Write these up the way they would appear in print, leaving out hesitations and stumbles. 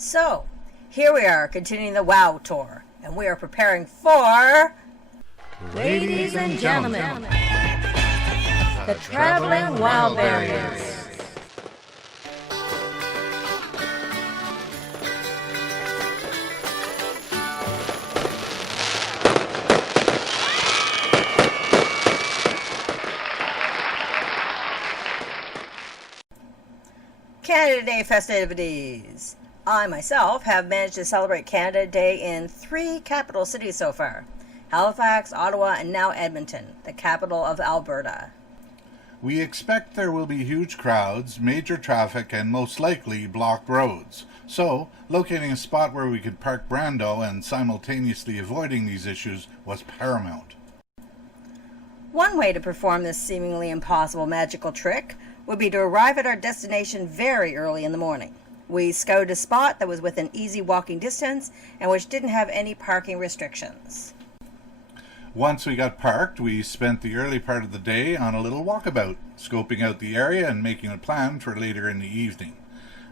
So, here we are continuing the WOW tour, and we are preparing for... Ladies and gentlemen, the Traveling Wildberries. Canada Day festivities. I myself have managed to celebrate Canada Day in 3 capital cities so far. Halifax, Ottawa, and now Edmonton, the capital of Alberta. We expect there will be huge crowds, major traffic, and most likely blocked roads. So, locating a spot where we could park Brando and simultaneously avoiding these issues was paramount. One way to perform this seemingly impossible magical trick would be to arrive at our destination very early in the morning. We scouted a spot that was within easy walking distance and which didn't have any parking restrictions. Once we got parked, we spent the early part of the day on a little walkabout, scoping out the area and making a plan for later in the evening.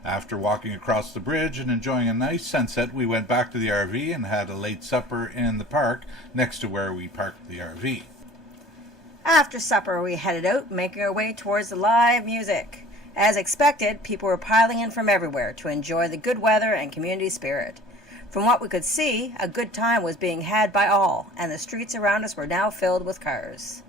After walking across the bridge and enjoying a nice sunset, we went back to the RV and had a late supper in the park next to where we parked the RV. After supper, we headed out, making our way towards the live music. As expected, people were piling in from everywhere to enjoy the good weather and community spirit. From what we could see, a good time was being had by all, and the streets around us were now filled with cars.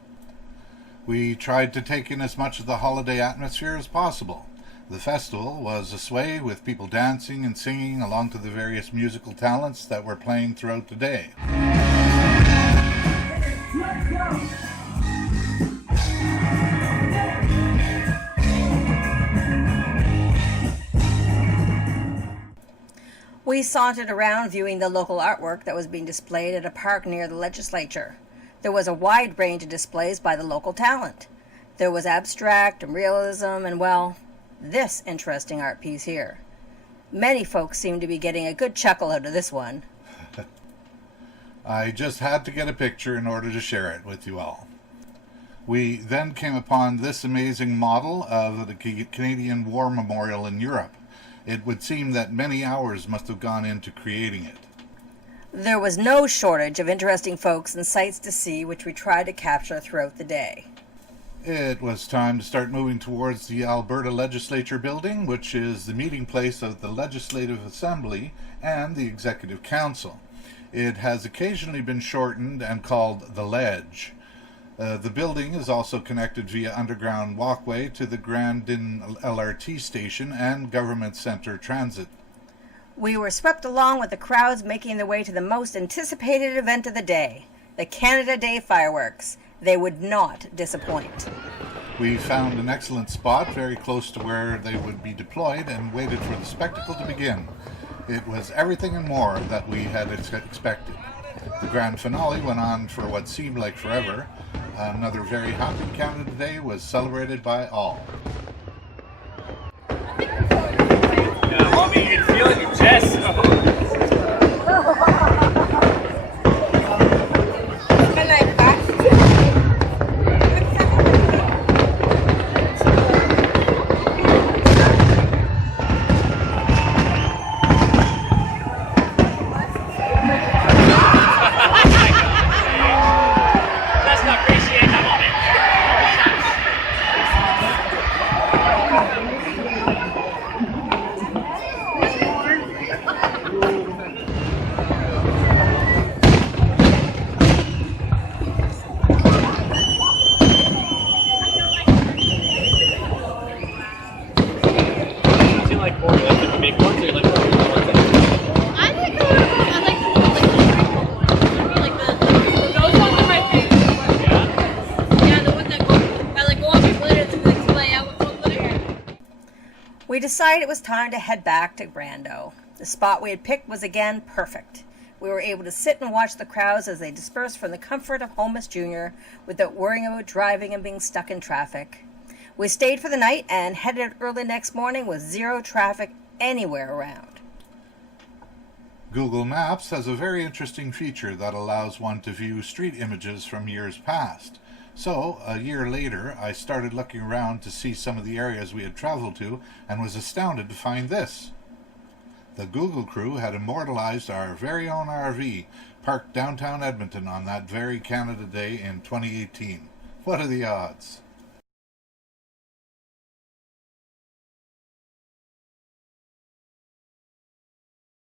We tried to take in as much of the holiday atmosphere as possible. The festival was asway with people dancing and singing along to the various musical talents that were playing throughout the day. Let's go! We sauntered around viewing the local artwork that was being displayed at a park near the Legislature. There was a wide range of displays by the local talent. There was abstract and realism and, well, this interesting art piece here. Many folks seemed to be getting a good chuckle out of this one. I just had to get a picture in order to share it with you all. We then came upon this amazing model of the Canadian War Memorial in Europe. It would seem that many hours must have gone into creating it. There was no shortage of interesting folks and sights to see, which we tried to capture throughout the day. It was time to start moving towards the Alberta Legislature building, which is the meeting place of the Legislative Assembly and the Executive Council. It has occasionally been shortened and called the Ledge. The building is also connected via underground walkway to the Grandin LRT station and Government Centre Transit. We were swept along with the crowds making their way to the most anticipated event of the day, the Canada Day fireworks. They would not disappoint. We found an excellent spot very close to where they would be deployed and waited for the spectacle to begin. It was everything and more that we had expected. The grand finale went on for what seemed like forever. Another very happy Canada Day was celebrated by all. Yeah, mommy, you can feel it in your chest. We decided it was time to head back to Brando. The spot we had picked was again perfect. We were able to sit and watch the crowds as they dispersed from the comfort of Home Jr. without worrying about driving and being stuck in traffic. We stayed for the night and headed out early next morning with zero traffic anywhere around. Google Maps has a very interesting feature that allows one to view street images from years past. So, a year later, I started looking around to see some of the areas we had traveled to and was astounded to find this. The Google crew had immortalized our very own RV parked downtown Edmonton on that very Canada Day in 2018. What are the odds?